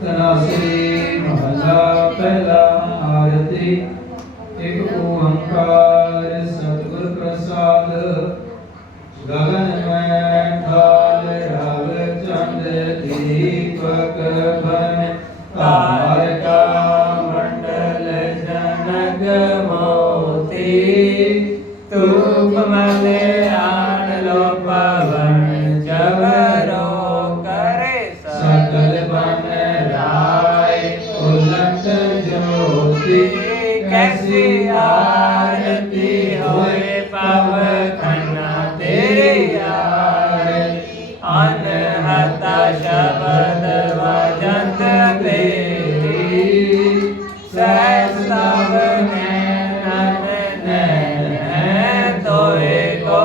ਤਨਾਸਰੀ ਮਹਲਾ ਪਹਿਲਾ ਆਰਤੀ। ਇੱਕ ਓੰਕਾਰ ਸਤਿਗੁਰ ਪ੍ਰਸਾਦ। ਗਗਨ ਮੈਂ ਢਾਲ ਰਵ ਚੰਦ ਦੀਪਕ ਬਨ। ਤਾਰਕਾ ਮੰਡਲ ਜਨਕ ਮੋਤੀ। ਤੂਪ ਮਲੇ ਆਣ ਲੋ ਪਵਨ ਜਵਰੋ ਕਰੇ ਸਕਲ ਬਨ लिए कैसी आरती होए अनहता शब्द वजंत बेरी सैसव नैनन को।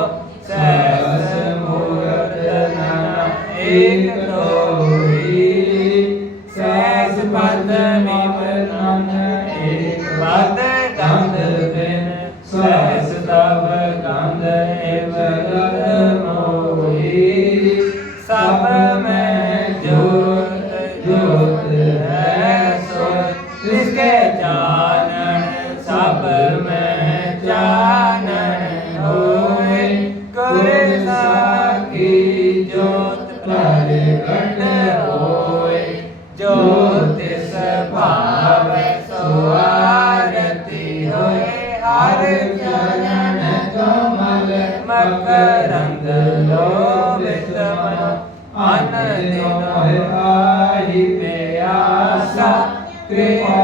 सैस मूर्त ना तो पद मिमनन ਨਿਵਨਨ ਏਕ ਵਦ ਗੰਧ ਬਿਨ ਸਹਿਜ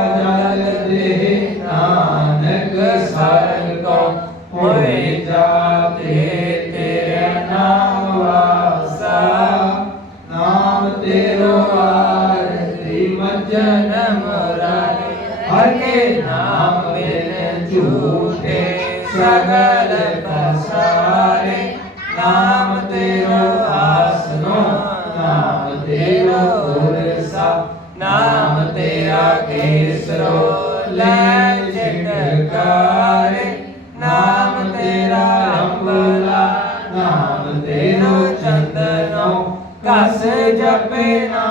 ਜਲ ਦੇ ਨਾਨਕ ਸਰਗ ਕੋ ਹੋਏ ਜਾਤੇ ਤੇਰੇ ਨਾਮ ਵਾਸਾ ਨਾਮ ਤੇਰੋ ਆਰਤੀ ਮਜਨ ਮੁਰਾਰੀ ਹਰ ਕੇ ਨਾਮ ਬਿਨ ਝੂਠੇ ਸਗਲ ਪਸਾਰੇ ਨਾਮ ਤੇਰੋ ਕਸ ਜਪੇ ਨਾਮ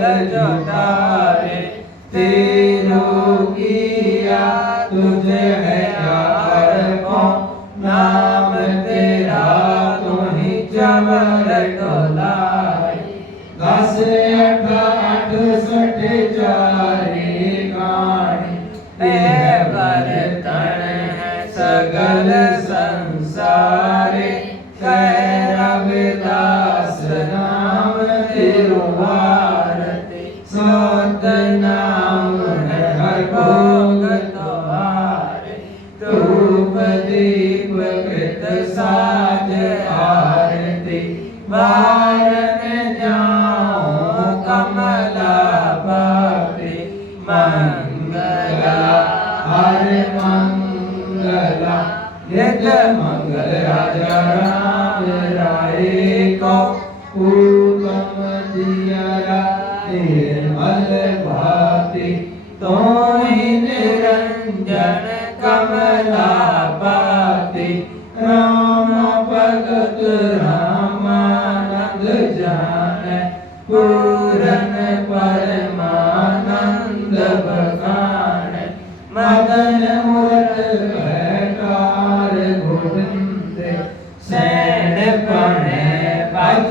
जल जोतारे तेरों किया तुझे है यार को। नाम तेरा तू ही चमर टोलाए दस अठ अठ सठ चारे शब्द नाम है हर भोग धूप दीप कृत साज आरती बारन जाओ कमला पापी मंगला हर मंगला नित मंगल राजा राम राय को पूकम दिया राय कमल भाति तो निरंजन कमला पाति राम भगत रामानंद जान। पूरन परमानंद भगवान मदन मुरल भैकार गोविंद। सैन पण भज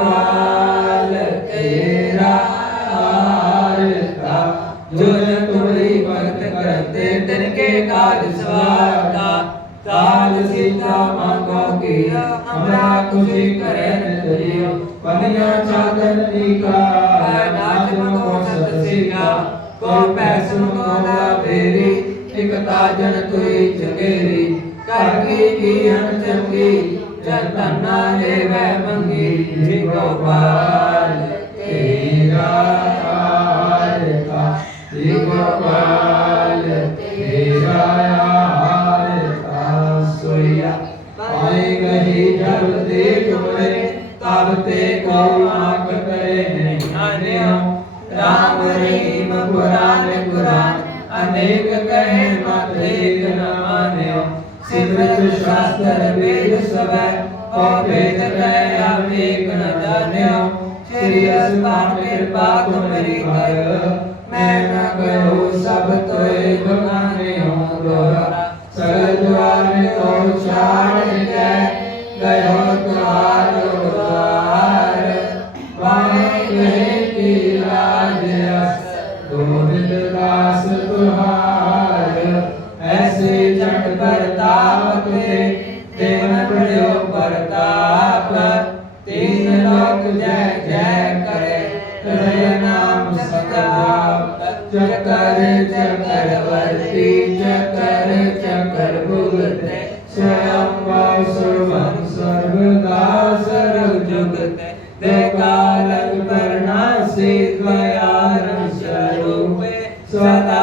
माल तेरा का जो जन तुम्हारी भक्त करते तिनके काज सवार का काल सीता मांगो किया, हमरा खुशी करे तुझियो पनिया चादर टीका नाच मको सत सिंगा को पैसन को ना बेरी इकता जन तुई जगेरी। कर की की हन चंगेरी शतना देव मंगी जी गोपाल तेरा हार का जी गोपाल तेरा हार का सोया पाए गही जब दे टुकड़े तब ते कौआ करे नहीं आने राम रहीम कुरान कुरान अनेक कहे मत एक न माने सिमरत शास्त्र वेद सब और वेद मैं आप एक न जानियो श्री अस्तान कृपा तुम्हारी कर। मैं न गयो सब तो एक गाने हो दोहरा सगल द्वार को छाड़ के गयो द्वार जय जय करे जय नाम सदाम चकर चक्रवर्ती चकर चक्रभुगते श्यामा सर्वम सर्वदा सर्वजुगते देकालं करणासि त्वयारं स्वरूपे सदा